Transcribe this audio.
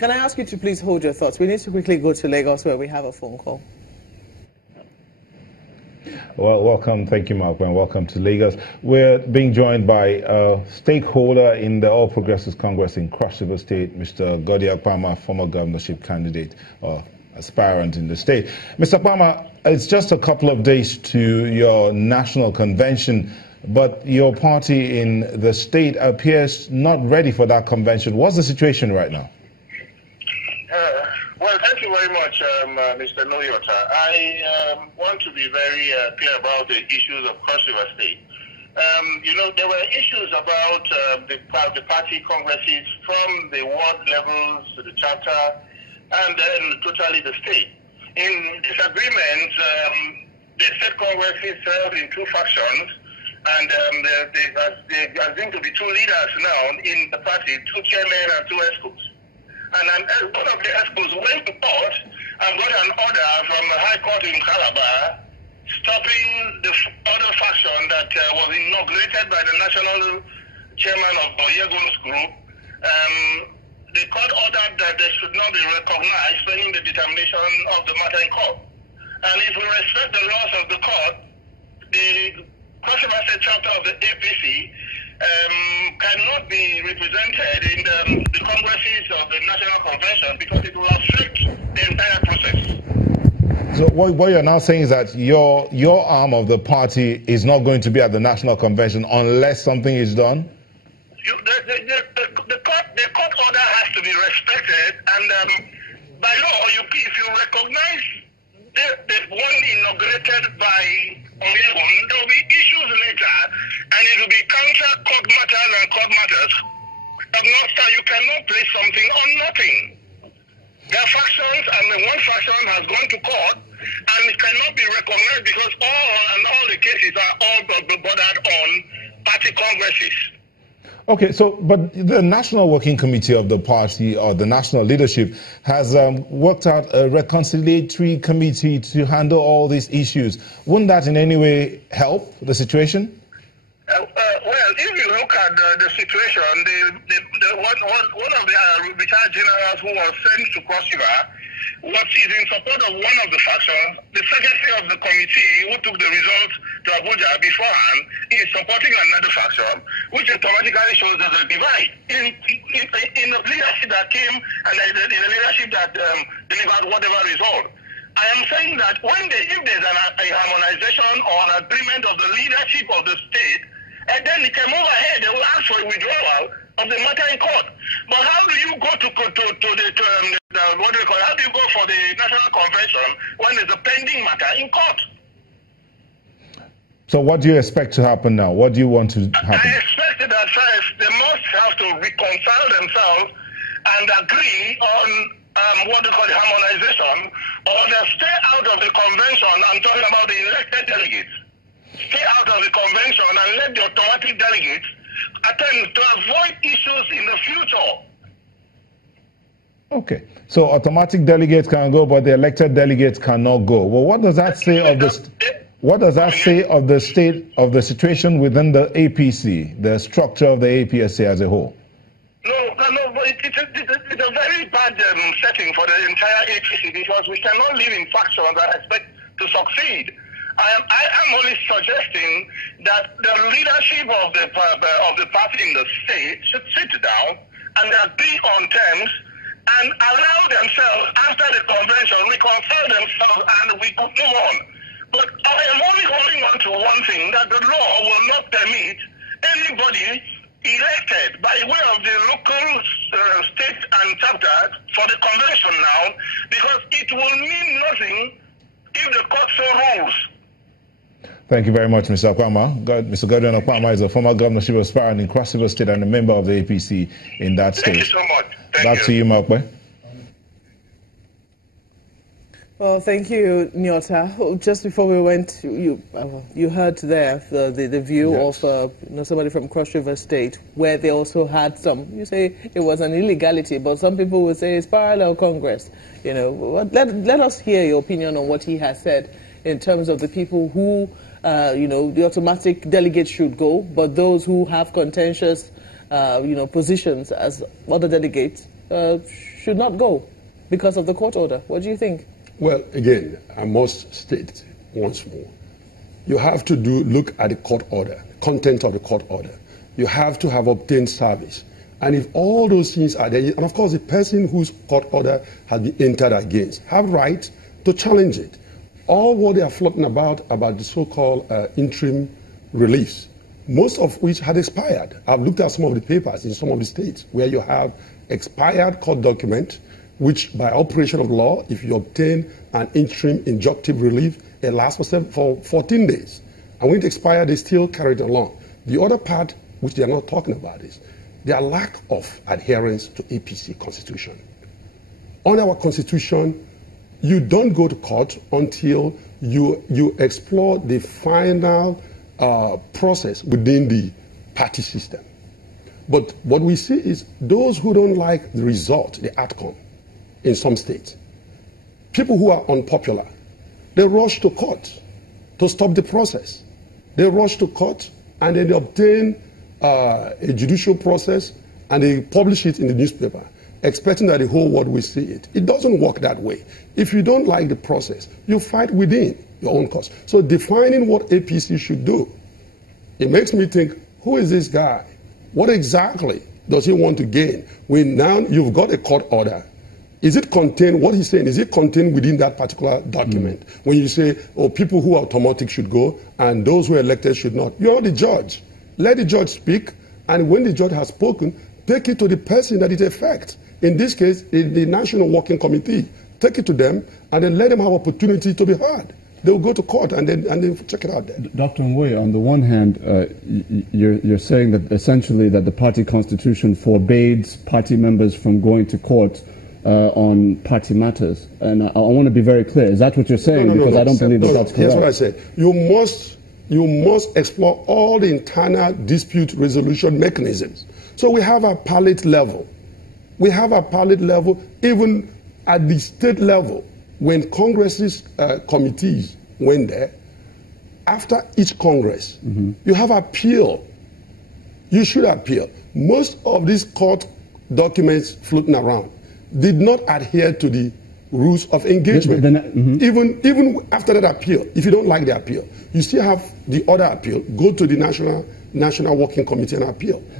Can I ask you to please hold your thoughts? We need to quickly go to Lagos where we have a phone call. Well, welcome. Thank you, Mark, and welcome to Lagos. We're being joined by a stakeholder in the All Progressives Congress in Cross River State, Mr. Nwoye Akpama, former governorship candidate or aspirant in the state. Mr. Akpama, it's just a couple of days to your national convention, but your party in the state appears not ready for that convention. What's the situation right now? Well, thank you very much, Mr. Nwoye. I want to be very clear about the issues of Cross River State. There were issues about the party congresses from the ward levels to the chapter and then totally the state. In disagreements, the state congresses served in two factions, and there seem to be two leaders now in the party, two chairmen and two escorts. And one of the escorts went to court and got an order from the High Court in Calabar stopping the other faction that was inaugurated by the national chairman of Nwoye's group. The court ordered that they should not be recognized pending the determination of the matter in court. And if we respect the laws of the court, the Cross River State chapter of the APC cannot be represented in the congresses of the National Convention because it will affect the entire process. So what you're now saying is that your arm of the party is not going to be at the National Convention unless something is done? The court order has to be respected, and by law, if you recognize the one inaugurated by Nwoye, there will be issues later, and it will be counter court matters and court matters. You cannot place something on nothing. There are factions, and the one faction has gone to court, and it cannot be recognized because all the cases are all bordered on party congresses. Okay, but the National Working Committee of the party, or the national leadership, has worked out a reconciliatory committee to handle all these issues. Wouldn't that in any way help the situation? Well, if you look at the situation, one of the retired generals who was sent to Cross River is in support of one of the factions. The secretary of the committee who took the results to Abuja beforehand is supporting another faction, which automatically shows there's a divide in the leadership that came and in the leadership that delivered whatever result. I am saying that if there's a harmonization or an agreement of the leadership of the state, and then they can move ahead, they will ask for a withdrawal of the matter in court. But how do you go how do you go for the National Convention when there's a pending matter in court? So what do you expect to happen now? What do you want to happen? I expect that first they must have to reconcile themselves and agree on harmonization, or they stay out of the convention. I'm talking about the elected delegates. Stay out of the convention and let the automatic delegates attend to avoid issues in the future. Okay, so automatic delegates can go, but the elected delegates cannot go. Well, what does that say of the state of the situation within the APC, the structure of the APC as a whole? No, but it's a very bad setting for the entire APC because we cannot live in factions and expect to succeed. I am only suggesting that the leadership of the party in the state should sit down and agree on terms and allow themselves, after the convention, reconcile themselves and we could move on. But I am only holding on to one thing, that the law will not permit anybody elected by way of the local state and chapters for the convention now, because it will mean nothing if the court so rules. Thank you very much, Mr. Akpama. Mr. Nwoye Akpama is a former governorship aspirant in Cross River State and a member of the APC in that state. Thank you so much. Back to you, Mark. Well, thank you, Nwoye. Just before we went, you heard there the view of somebody from Cross River State, where they also had some. You say it was an illegality, but some people would say it's parallel Congress. Let us hear your opinion on what he has said in terms of the people who, the automatic delegates should go, but those who have contentious, positions as other delegates should not go because of the court order. What do you think? Well, again, I must state once more, you have to look at the court order, content of the court order. You have to have obtained service. And if all those things are there, and of course the person whose court order has been entered against have right to challenge it. All what they are floating about the so-called interim reliefs, most of which had expired. I've looked at some of the papers in some of the states where you have expired court document, which by operation of law, if you obtain an interim injunctive relief, it lasts for 14 days. And when it expired, they still carry it along. The other part, which they are not talking about, is their lack of adherence to APC constitution. On our constitution, you don't go to court until you explore the final process within the party system. But what we see is those who don't like the result, the outcome, in some states, people who are unpopular, they rush to court to stop the process. They rush to court and then they obtain a judicial process and they publish it in the newspaper, expecting that the whole world will see it. It doesn't work that way. If you don't like the process, you fight within your own cause. So defining what APC should do, it makes me think, who is this guy? What exactly does he want to gain? When now you've got a court order, is it contained, what he's saying, is it contained within that particular document? When you say, oh, people who are automatic should go and those who are elected should not. You're the judge. Let the judge speak, and when the judge has spoken, take it to the person that it affects. In this case, the National Working Committee. Take it to them, and then let them have opportunity to be heard. They'll go to court and then check it out there. Dr. Nwoye, on the one hand, you're saying that essentially that the party constitution forbids party members from going to court on party matters. And I want to be very clear. Is that what you're saying? No, because I don't believe that that's correct. Here's what I said. You must explore all the internal dispute resolution mechanisms. So we have a appellate level. We have a appellate level even at the state level. When Congress's committees went there, after each Congress, you have appeal. You should appeal. Most of these court documents floating around did not adhere to the rules of engagement. Even after that appeal, if you don't like the appeal, you still have the other appeal. Go to the National Working Committee and appeal.